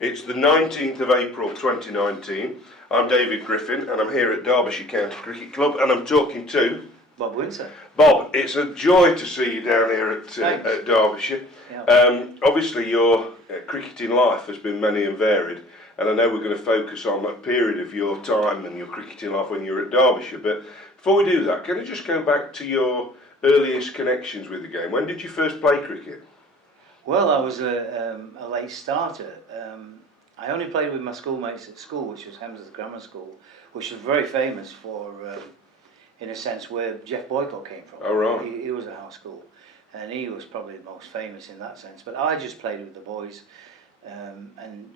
It's the 19th of April 2019. I'm David Griffin and I'm here at Derbyshire County Cricket Club and I'm talking to Bob Windsor. Bob. It's a joy to see you down here at Derbyshire. Yeah. Obviously your cricketing life has been many and varied, and I know we're going to focus on a period of your time and your cricketing life when you were at Derbyshire, but before we do that, can I just go back to your earliest connections with the game? When did you first play cricket? Well, I was a late starter. I only played with my schoolmates at school, which was Hemsworth Grammar School, which was very famous for, in a sense, where Jeff Boycott came from. Oh, right. He was a house school, and he was probably the most famous in that sense. But I just played with the boys, and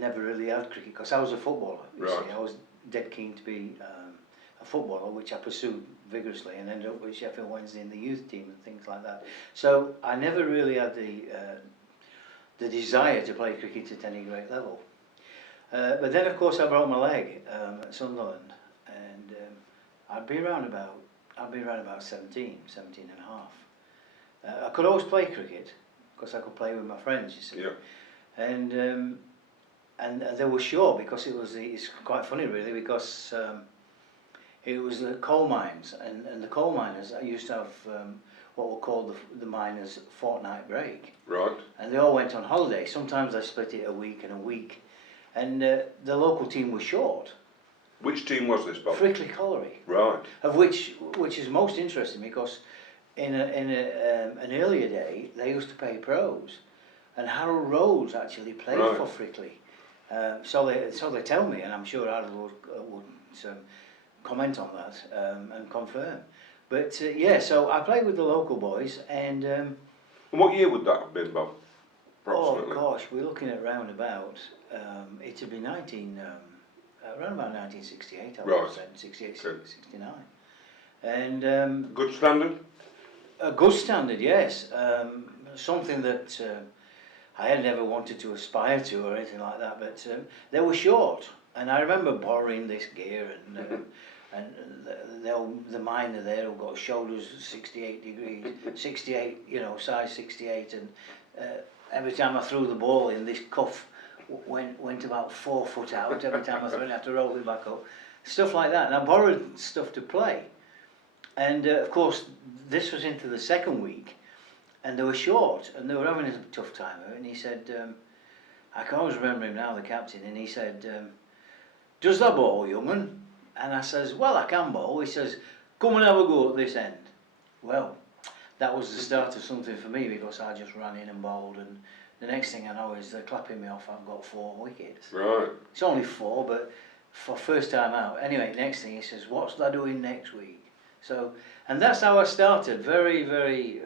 never really had cricket because I was a footballer. You Right. see, I was dead keen to be a footballer, which I pursued vigorously, and ended up with Sheffield Wednesday in the youth team and things like that. So I never really had the desire to play cricket at any great level. But then, of course, I broke my leg at Sunderland, and I'd been around about 17 and a half. I could always play cricket because I could play with my friends, you see. Yeah. And they were short because it's quite funny really, because it was the coal mines, and the coal miners used to have what were called the miners' fortnight break. Right. And they all went on holiday. Sometimes they split it a week and a week. And the local team was short. Which team was this, Bob? Frickley Colliery. Right. Of which is most interesting because in an earlier day they used to pay pros, and Harold Rhodes actually played for Frickley. So they tell me, and I'm sure Harold would comment on that and confirm. But yeah, so I played with the local boys, and What year would that have been, Bob? Approximately. oh gosh, we're looking at round about it would be around about 1968, I would say, 68, 69. And Good standard? a good standard, yes. Something that I had never wanted to aspire to or anything like that, but they were short, and I remember borrowing this gear, and the miner there who got shoulders 68 degrees, 68, size 68, and every time I threw the ball in, this cuff went about 4 foot out every time I threw it. I had to roll it back up, stuff like that. And I borrowed stuff to play, and of course this was into the second week, and they were short, and they were having a tough time of it. And he said, I can always remember him now, the captain, and he said, does that ball, young'un? And I says, well, I can bowl. He says, come and have a go at this end. Well, that was the start of something for me, because I just ran in and bowled, and the next thing I know is they're clapping me off. I've got 4 wickets. Right. It's only 4, but for first time out. Anyway, next thing he says, what's that doing next week? So, and that's how I started, very, very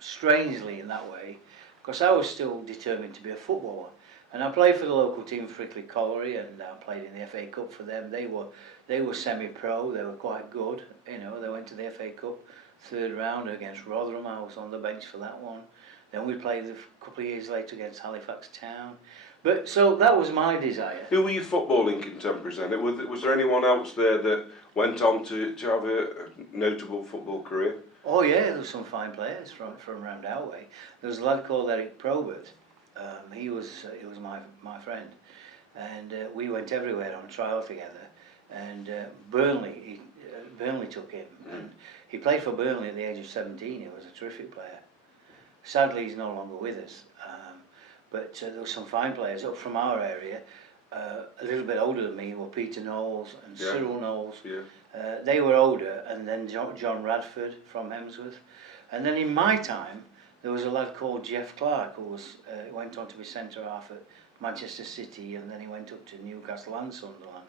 strangely in that way, because I was still determined to be a footballer. And I played for the local team, Frickley Colliery, and I played in the FA Cup for them. They were semi-pro. They were quite good. They went to the FA Cup 3rd round against Rotherham. I was on the bench for that one. Then we played a couple of years later against Halifax Town. But so that was my desire. Who were you footballing contemporaries then? Was there anyone else there that went on to have a notable football career? Oh yeah, there were some fine players from around our way. There was a lad called Eric Probert. He was my friend, and we went everywhere on trial together. And Burnley took him, and he played for Burnley at the age of 17. He was a terrific player. Sadly, he's no longer with us. But there were some fine players up from our area, a little bit older than me, were Peter Knowles and Cyril Knowles. Yeah. They were older, and then John Radford from Hemsworth. And then in my time, there was a lad called Jeff Clark, who went on to be centre half at Manchester City, and then he went up to Newcastle and Sunderland.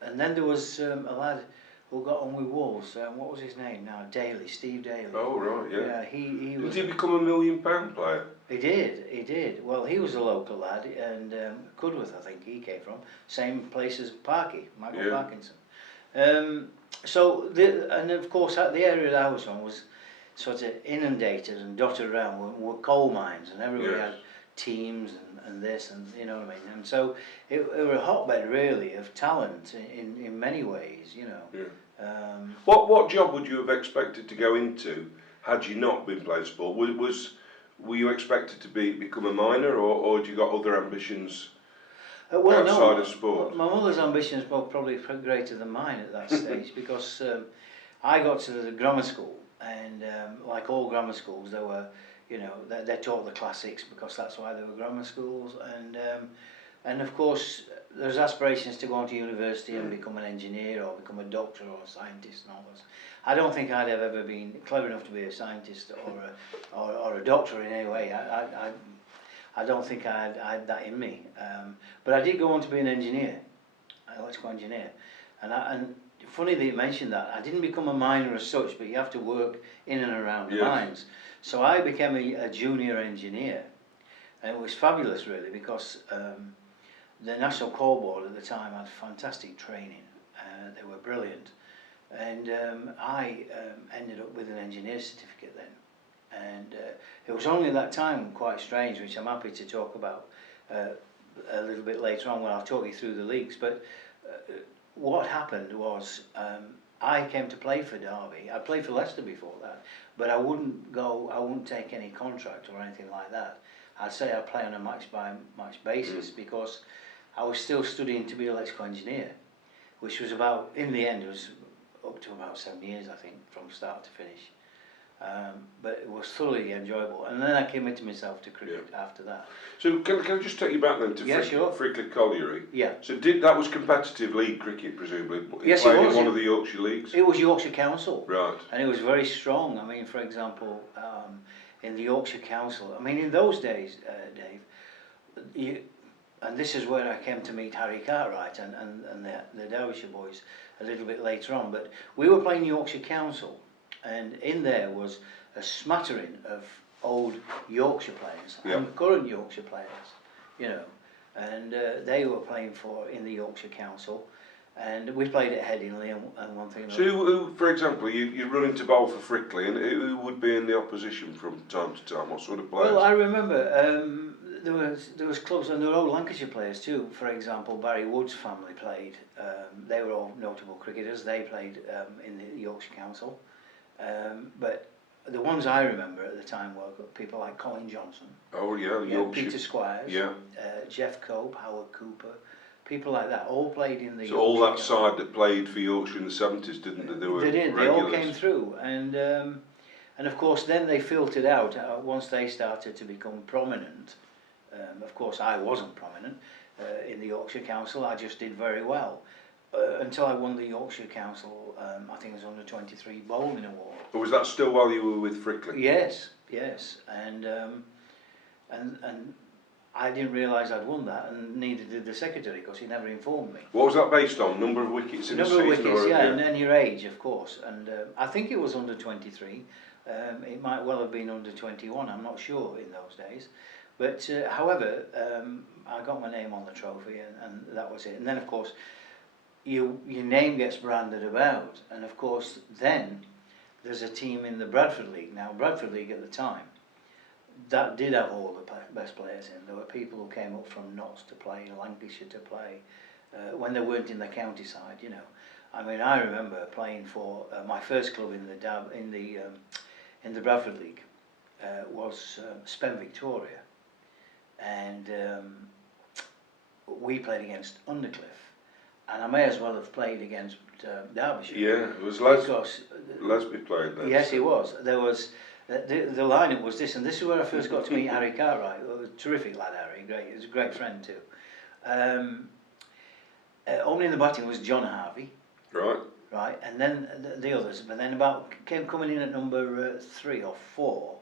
And then there was a lad who got on with Wolves. What was his name now? Steve Daly. Oh right, yeah. Yeah, he was. Did he become a £1 million player? He did. Well, he was a local lad, and Goodworth, I think he came from, same place as Michael Parkinson. And of course the area that I was on was sort of inundated and dotted around were coal mines, and everybody had teams and this, and you know what I mean. And so it was a hotbed really of talent in many ways, What job would you have expected to go into had you not been playing sport? Was were you expected to become a miner, or had you got other ambitions Well, outside no, of sport? my mother's ambitions were probably greater than mine at that stage because I got to the grammar school, and like all grammar schools, there were, you know, they taught the classics because that's why they were grammar schools, and of course there's aspirations to go on to university and become an engineer or become a doctor or a scientist and all this. I don't think I'd have ever been clever enough to be a scientist or a doctor in any way. I don't think I had that in me, but I did go on to be an engineer, an electrical engineer, and funny that you mentioned that. I didn't become a miner as such, but you have to work in and around Yes. mines. So I became a junior engineer, and it was fabulous really because the National Coal Board at the time had fantastic training. They were brilliant, and I ended up with an engineer certificate then. And it was only at that time, quite strange, which I'm happy to talk about a little bit later on when I'll talk you through the leagues. But what happened was I came to play for Derby. I played for Leicester before that, but I wouldn't take any contract or anything like that. I'd say I'd play on a match by match basis because I was still studying to be an electrical engineer, which was about, in the end, it was up to about 7 years, I think, from start to finish. But it was thoroughly enjoyable, and then I committed myself to cricket after that. So can I just take you back then to Sure. Frickley Colliery? Yeah. So that was competitive league cricket, presumably? Yes, played it was. in one of the Yorkshire leagues? It was Yorkshire Council. Right. And it was very strong. I mean, for example, in the Yorkshire Council, I mean, in those days, Dave, and this is where I came to meet Harry Cartwright and the Derbyshire boys a little bit later on, but we were playing Yorkshire Council, and in there was a smattering of old Yorkshire players and current Yorkshire players, you know, and they were playing in the Yorkshire Council, and we played at Headingley and one thing. So who, for example, you run into bowl for Frickley, and who would be in the opposition from time to time? What sort of players? Well, I remember there was clubs, and there were all Lancashire players too. For example, Barry Wood's family played. They were all notable cricketers. They played in the Yorkshire Council. But the ones I remember at the time were people like Colin Johnson. Oh yeah, Yorkshire. Peter Squires. Yeah. Jeff Cope, Howard Cooper, people like that all played in the. So Yorkshire all that Council. side that played for Yorkshire in the 70s, didn't they? They did. They all came through, and of course then they filtered out once they started to become prominent. Of course I wasn't prominent in the Yorkshire Council. I just did very well. Until I won the Yorkshire Council, I think it was under 23 bowling award. Or was that still while you were with Frickley? Yes, and I didn't realise I'd won that, and neither did the secretary because he never informed me. What was that based on? Number of wickets in a season? Number of wickets, or and then your age, of course. And I think it was under 23. It might well have been under 21. I'm not sure in those days. But however, I got my name on the trophy, and that was it. And then, of course, your name gets branded about, and of course then there's a team in the Bradford League. Now Bradford League at the time, that did have all the best players in. There were people who came up from Notts to play, Lancashire to play, when they weren't in the county side, you know. I mean, I remember playing for my first club in the Bradford League was Spen Victoria, and we played against Undercliff. And I may as well have played against Derbyshire. Yeah, it was Lesby played then. Yes, he was. There was the lineup was this, and this is where I first got to meet Harry Cartwright. A terrific lad, Harry. Great, he was a great friend too. Opening the batting was John Harvey. Right. Right, and then the others. But then coming in at number 3 or 4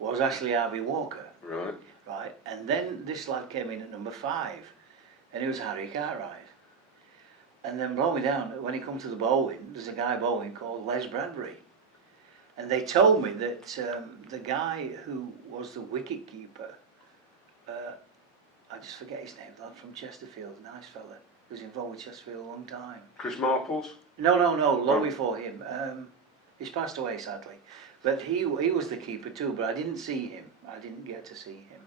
was Ashley Harvey Walker. Right. Right, and then this lad came in at number 5, and it was Harry Cartwright. And then blow me down, when he come to the bowling, there's a guy bowling called Les Bradbury. And they told me that the guy who was the wicket keeper, I just forget his name, the lad from Chesterfield, nice fella, who was involved with Chesterfield a long time. Chris Marples? No, long before him. He's passed away sadly. But he was the keeper too, but I didn't see him. I didn't get to see him.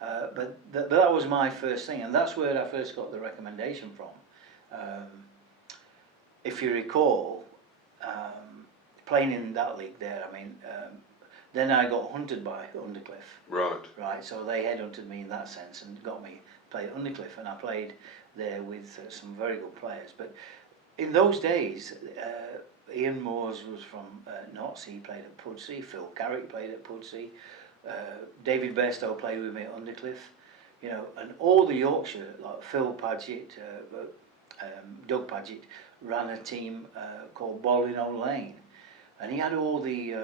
But that was my first thing, and that's where I first got the recommendation from. If you recall, playing in that league there, I mean, Then I got hunted by Undercliff. Right. Right, so they headhunted me in that sense and got me played at Undercliff, and I played there with some very good players. But in those days, Ian Moores was from Notts. He played at Pudsey. Phil Carrick played at Pudsey. David Bairstow played with me at Undercliff. You know, and all the Yorkshire, like Phil Paget, Doug Paget, ran a team called Bollino Lane, and he had all the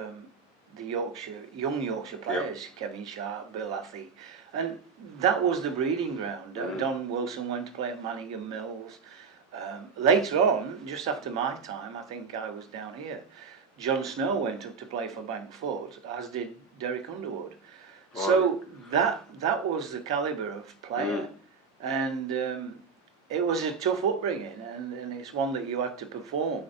Yorkshire, young Yorkshire players, Kevin Sharp, Bill Athy, and that was the breeding ground. Don Wilson went to play at Manningham Mills. Later on, just after my time, I think I was down here, John Snow went up to play for Bankfoot, as did Derek Underwood. Right. So that was the calibre of player, and it was a tough upbringing, and it's one that you had to perform.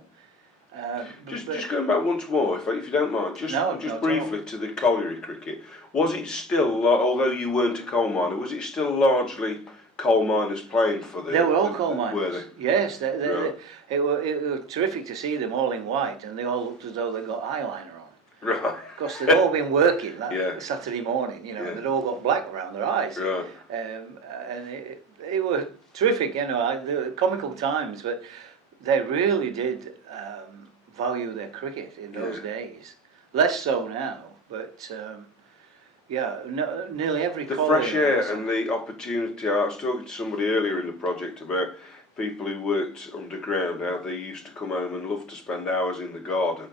Just going back once more, if you don't mind, just briefly to the colliery cricket. Was it still, although you weren't a coal miner, was it still largely coal miners playing for the? They were all coal miners. Were they? Yes, it was terrific to see them all in white, and they all looked as though they got eyeliner on. Right. Because they'd all been working that Saturday morning, you know, they'd all got black around their eyes. Right. And it was terrific, you know, the comical times, but they really did value their cricket in those days. Less so now, but nearly every the fresh air and the opportunity. I was talking to somebody earlier in the project about people who worked underground, how they used to come home and love to spend hours in the garden.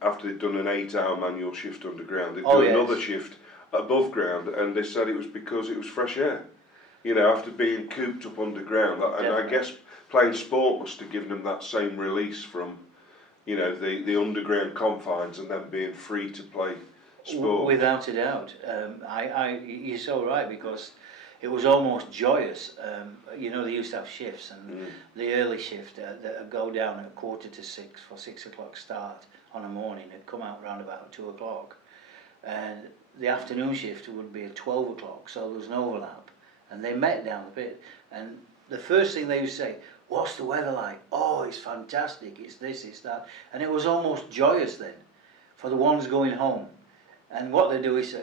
After they'd done an 8-hour manual shift underground, they'd do another shift above ground, and they said it was because it was fresh air. You know, after being cooped up underground, and I guess playing sport must have given them that same release from, you know, the underground confines, and then being free to play sport. Without a doubt, you're so right, because it was almost joyous. You know, they used to have shifts, and the early shift that would go down at 5:45 for 6 o'clock start on a morning. It'd come out round about 2 o'clock, and the afternoon shift would be at 12 o'clock. So there was an overlap, and they met down the pit. And the first thing they would say, "What's the weather like?" "Oh, it's fantastic. It's this, it's that," and it was almost joyous then, for the ones going home. And what they do is,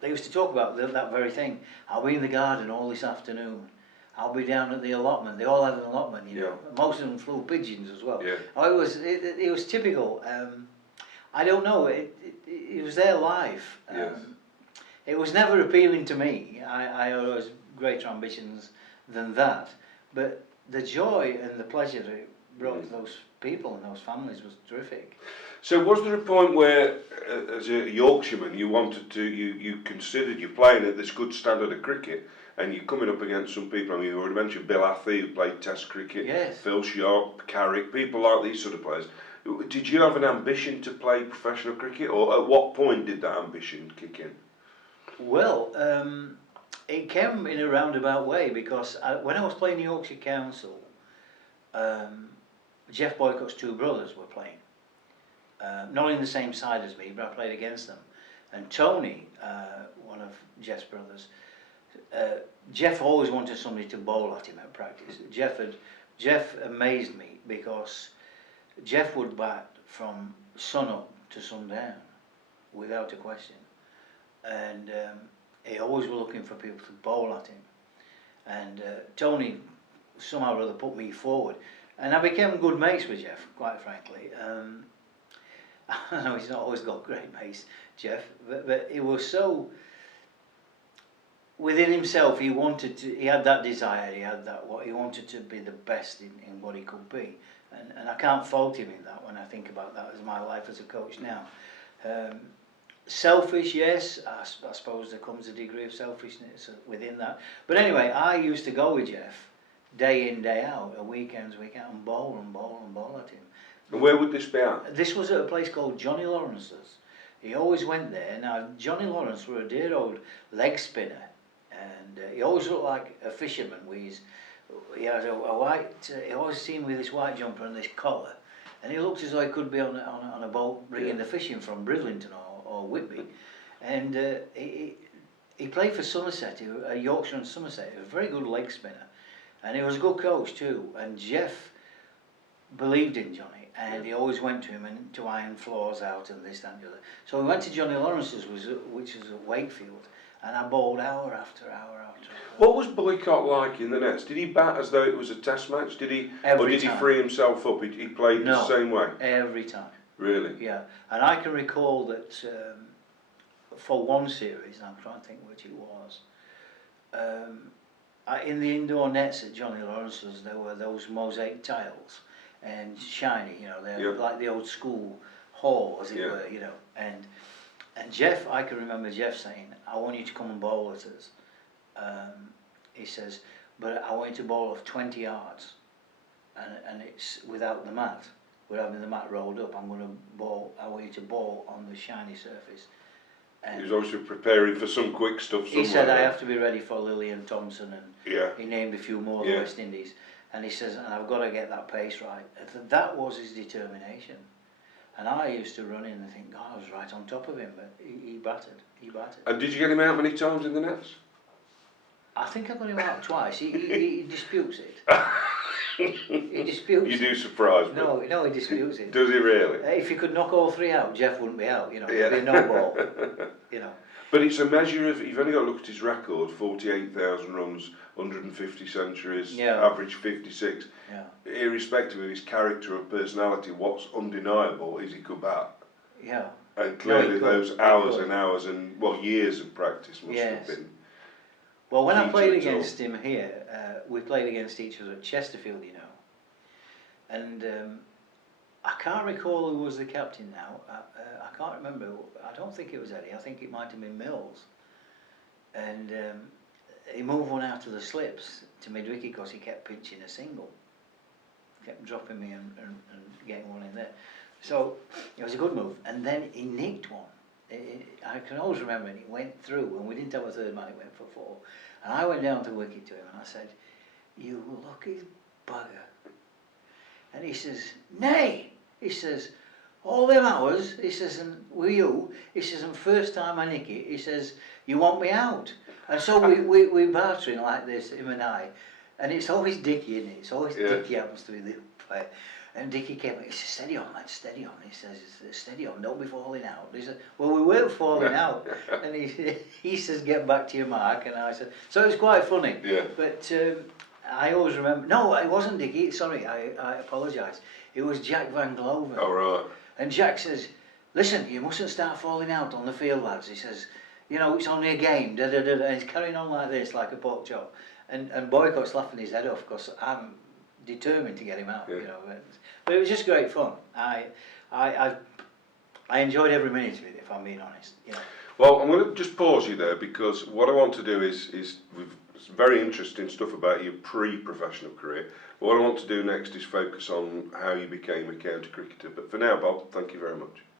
they used to talk about that very thing. "I'll be in the garden all this afternoon. I'll be down at the allotment." They all had an allotment, you know. Most of them flew pigeons as well. Yeah. Oh, it was typical. I don't know. It was their life. It was never appealing to me. I had always greater ambitions than that. But the joy and the pleasure it brought to those people and those families was terrific. So was there a point where, as a Yorkshireman, you considered you're playing at this good standard of cricket, and you're coming up against some people? I mean, you already mentioned Bill Athy, who played Test cricket. Yes. Phil Sharp, Carrick, people like these sort of players. Did you have an ambition to play professional cricket, or at what point did that ambition kick in? Well, it came in a roundabout way, because when I was playing Yorkshire Council, Jeff Boycott's two brothers were playing. Not in the same side as me, but I played against them. And Tony, one of Jeff's brothers, Jeff always wanted somebody to bowl at him at practice. Jeff amazed me, because Jeff would bat from sun up to sundown, without a question. And he always was looking for people to bowl at him. And Tony somehow or other put me forward. And I became good mates with Jeff, quite frankly. I know he's not always got great mates, Jeff, but he was so, within himself, he had that desire, he wanted to be the best in what he could be. And I can't fault him in that when I think about that as my life as a coach now. Selfish, yes, I suppose there comes a degree of selfishness within that. But anyway, I used to go with Jeff day in, day out, weekends, and bowl at him. And where would this be at? This was at a place called Johnny Lawrence's. He always went there. Now, Johnny Lawrence were a dear old leg spinner, and he always looked like a fisherman. He had a white, he always seen with this white jumper and this collar, and he looked as though he could be on a boat bringing the fishing from Bridlington or Whitby. And he played for Somerset, Yorkshire and Somerset. He was a very good leg spinner, and he was a good coach too. And Jeff believed in Johnny, and he always went to him and to iron floors out and this, that and the other. So we went to Johnny Lawrence's, which was at Wakefield, and I bowled hour after hour after hour. What was Boycott like in the nets? Did he bat as though it was a test match? Did he, or Every did he time. free himself up? He played the No. same way. Every time. Really? Yeah, and I can recall that for one series, and I'm trying to think which it was, in the indoor nets at Johnny Lawrence's there were those mosaic tiles and shiny, you know, they're Yeah. like the old school hall as it Yeah. were, you know, and Jeff, I can remember Jeff saying, I want you to come and bowl at us. He says, but I want you to bowl off 20 yards and it's without the mat. We're having the mat rolled up. I'm going to bowl. I want you to bowl on the shiny surface. He was obviously preparing for some quick stuff somewhere. He said I have to be ready for Lillian Thompson, and Yeah. he named a few more of Yeah. the West Indies. And he says, and I've got to get that pace right. And that was his determination. And I used to run in and think, God, I was right on top of him, but he battered. He battered. And did you get him out many times in the nets? I think I got him out twice. He disputes it. He disputes You it. do surprise me. No, he disputes it. Does he really? If he could knock all three out, Jeff wouldn't be out, you know, Yeah. there'd be no ball, you know. But it's a measure of, you've only got to look at his record, 48,000 runs, 150 centuries, Yeah. average 56. Yeah, Irrespective of his character or personality, what's undeniable is he could bat. yeah, And clearly could, those he hours could. and hours and, well, years of practice must have Yes. been. Well, when I Key to played it all. against him here, we played against each other at Chesterfield, you know. And I can't recall who was the captain now. I can't remember. I don't think it was Eddie. I think it might have been Mills. And he moved one out of the slips to mid-wicket because he kept pinching a single. Kept dropping me and getting one in there. So it was a good move. And then he nicked one. I can always remember it. He went through, and we didn't have a third man. He went for four. And I went down to wicket to him and I said, "You lucky bugger." And he says, "Nay." He says, "All them hours," he says, "and with you," he says, "and first time I nick it," he says, "you want me out." And so we bartering like this, him and I. And it's always Dickie, isn't it? It's always Yeah. Dickie happens to be the umpire. And Dickie came, he says, "Steady on, lad, steady on." He says, "Steady on, don't be falling out." He said, "Well, we weren't falling out." And he says, "Get back to your mark." And I said, so it was quite funny. Yeah. But I always remember, no, it wasn't Dickie, sorry, I apologise. It was Jack Van Glover. All right. And Jack says, "Listen, you mustn't start falling out on the field, lads." He says, "You know, it's only a game, da da da da." And he's carrying on like this, like a pork chop. And Boycott's laughing his head off because I'm determined to get him out, Yeah. you know. But it was just great fun. I enjoyed every minute of it, if I'm being honest, you know. Well, I'm going to just pause you there because what I want to do is it's very interesting stuff about your pre-professional career. But what I want to do next is focus on how you became a county cricketer. But for now, Bob, thank you very much.